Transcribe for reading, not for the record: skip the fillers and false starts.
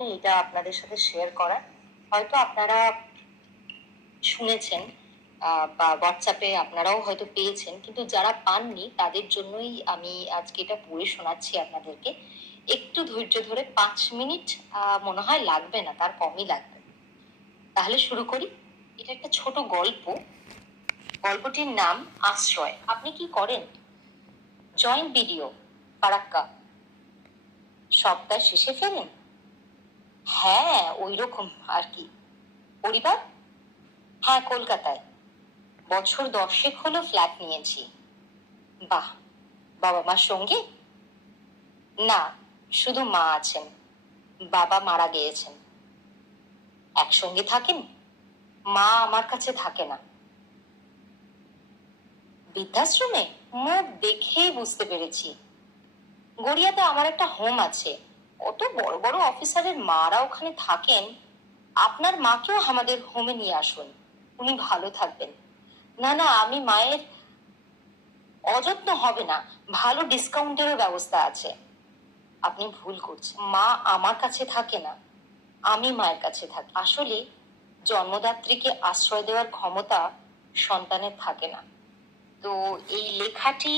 এটা আপনাদের সাথে শেয়ার করার। হয়তো আপনারা শুনেছেন বা হোয়াটসঅ্যাপে আপনারাও হয়তো পেয়েছেন, কিন্তু যারা পাননি তাদের জন্যই আমি আজকে এটা পড়ে শোনাচ্ছি আপনাদেরকে। একটু ধৈর্য ধরে 5 মিনিট মনে হয় লাগবে না, তার কমই লাগবে। তাহলে শুরু করি। এটা একটা ছোট গল্প। গল্পটির নাম আশ্রয়। আপনি কি করেন? Joint video, Farakka. সপ্তাহ শেষে ফেরেন? হ্যাঁ, ওই রকম আর কি। পরিবার? হ্যাঁ, কলকাতায়। বছর 10 হলো ফ্ল্যাট নিয়েছি। বাহ! বাবা মার সঙ্গে? না, শুধু মা আছেন। বাবা মারা গিয়েছেন। একসঙ্গে থাকেন? মা আমার কাছে থাকে না। বৃদ্ধাশ্রমে? মুখ দেখেই বুঝতে পেরেছি। গড়িয়াতে আমার একটা হোম আছে। কত বড় বড় অফিসারের মারা ওখানে থাকেন। আপনার মাকেও আমাদের হোমে নিয়ে আসুন, উনি ভালো থাকবেন। না না, আমি মায়ের অযত্ন হবে না, ভালো ডিসকাউন্টেরও ব্যবস্থা আছে। আপনি ভুল করছেন, মা আমার কাছে থাকে না, আমি মায়ের কাছে থাকি। আসলে জন্মদাত্রীকে আশ্রয় দেওয়ার ক্ষমতা সন্তানের থাকে না। তো এই লেখাটি